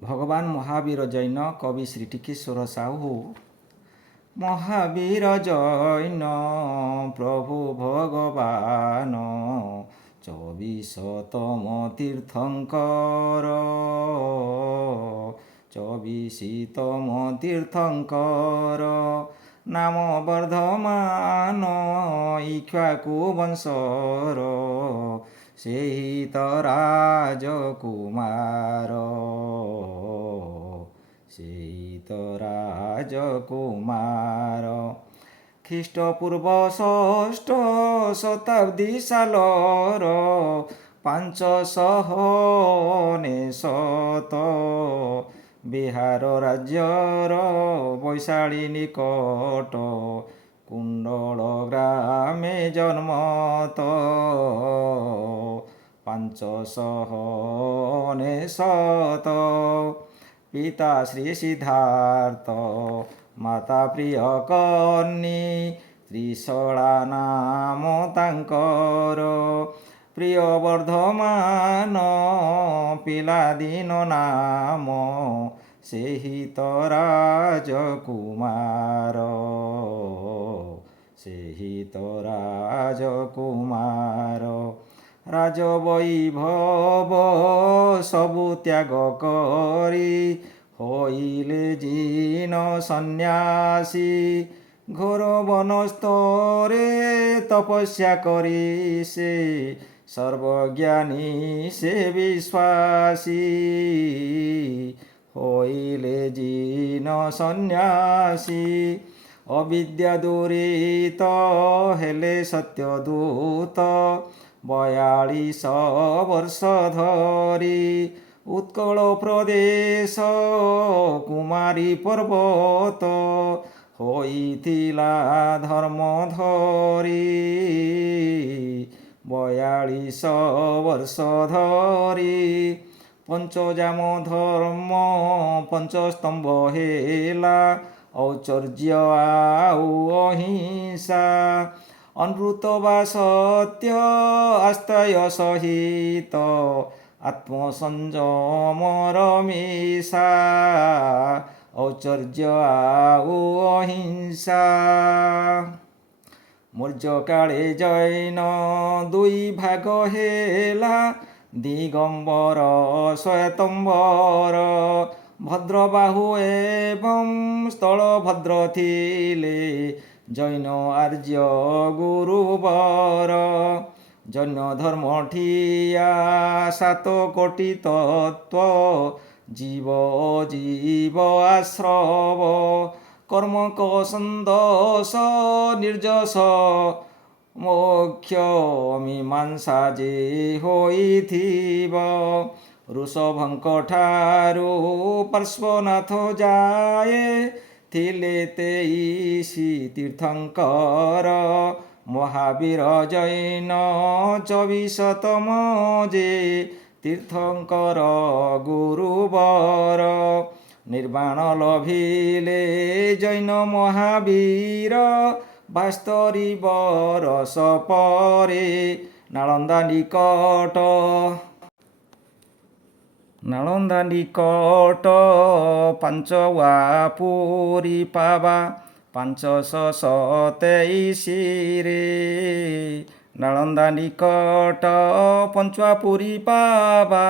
ଭଗବାନ ମହାବୀର ଜୈନ କବି ଶ୍ରୀ ଟିକେଶ୍ୱର ସାହୁ। ମହାବୀର ଜୈନ ପ୍ରଭୁ ଭଗବାନ 24ତମ ତୀର୍ଥଙ୍କର 24ତମ ତୀର୍ଥଙ୍କର ନାମ ବର୍ଦ୍ଧମାନ ଇକ୍ଷ୍ୱାକୁ ବଂଶର ସେହି ତ ରାଜକୁମାର ସେହି ତ ରାଜକୁମାର। ଖ୍ରୀଷ୍ଟପୂର୍ବ 6ଠ ଶତାବ୍ଦୀ ସାଲର 597 ବିହାର ରାଜ୍ୟର ବୈଶାଳୀ ନିକଟ କୁଣ୍ଡଳ ଗ୍ରାମେ ଜନ୍ମତ 597। ପିତା ଶ୍ରୀ ସିଦ୍ଧାର୍ଥ ମାତା ପ୍ରିୟକର୍ଣ୍ଣୀ ତ୍ରିଶଳା ନାମ ତାଙ୍କର ପ୍ରିୟ ବର୍ଦ୍ଧମାନ ପିଲାଦିନ ନାମ ସେହି ତ ରାଜକୁମାର ସେହି ତ ରାଜକୁମାର। ରାଜବୈଭବ ସବୁ ତ୍ୟାଗ କରି ହୋଇଲେ ଜିନ ସନ୍ନ୍ୟାସୀ ଘୋର ବନସ୍ତରେ ତପସ୍ୟା କରି ସେ ସର୍ବଜ୍ଞାନୀ ସେ ବିଶ୍ୱାସୀ ହୋଇଲେ ଜିନ ସନ୍ନ୍ୟାସୀ। ଅବିଦ୍ୟା ଦୂରିତ ହେଲେ ସତ୍ୟଦୂତ 42 ବର୍ଷ ଧରି ଉତ୍କଳ ପ୍ରଦେଶ କୁମାରୀ ପର୍ବତ ହୋଇଥିଲା ଧର୍ମ ଧରି 42 ବର୍ଷ ଧରି ପଞ୍ଚଜାମ ଧର୍ମ ପଞ୍ଚସ୍ତମ୍ଭ ହେଲା ଐଶ୍ୱର୍ଯ୍ୟ ଆଉ ଅହିଂସା ଅନୃତ ବା ସତ୍ୟ ଆସ୍ତୟ ସହିତ ଆତ୍ମସଂଯମର ମିଶା ଐଶ୍ୱର୍ଯ୍ୟ ଆଉ ଅହିଂସା। ମୌର୍ଯ୍ୟକାଳେ ଜୈନ ଦୁଇ ଭାଗ ହେଲା ଦିଗମ୍ବର ଶ୍ୱେତମ୍ବର ଭଦ୍ରବାହୁ ଏବଂ ସ୍ଥଳଭଦ୍ର ଥିଲେ ଜୈନ ଆର୍ଯ୍ୟ ଗୁରୁବର। ଜୈନ ଧର୍ମ ଠିଆ 7 କୋଟି ତତ୍ତ୍ୱ ଜୀବ ଜୀବ ଆଶ୍ରବ କର୍ମକ ସନ୍ଦୋଷ ନିର୍ଯଶ ମୋକ୍ଷ ମୀମାଂସା ଯେ ହୋଇଥିବ। ଋଷଭଙ୍କ ଠାରୁ ପାର୍ଶ୍ୱନାଥ ଯାଏ ଥିଲେ 23 ତୀର୍ଥଙ୍କର ମହାବୀର ଜୈନ 24ତମ ଯେ ତୀର୍ଥଙ୍କର ଗୁରୁବର। ନିର୍ବାଣ ଲଭିଲେ ଜୈନ ମହାବୀର 72 ବରଷ ପରେ ନାଳନ୍ଦା ନିକଟ ପାଞ୍ଚୱାପୁରୀ ପାବା 523ରେ ନାଳନ୍ଦା ନିକଟ ପାଞ୍ଚୱାପୁରୀ ପାବା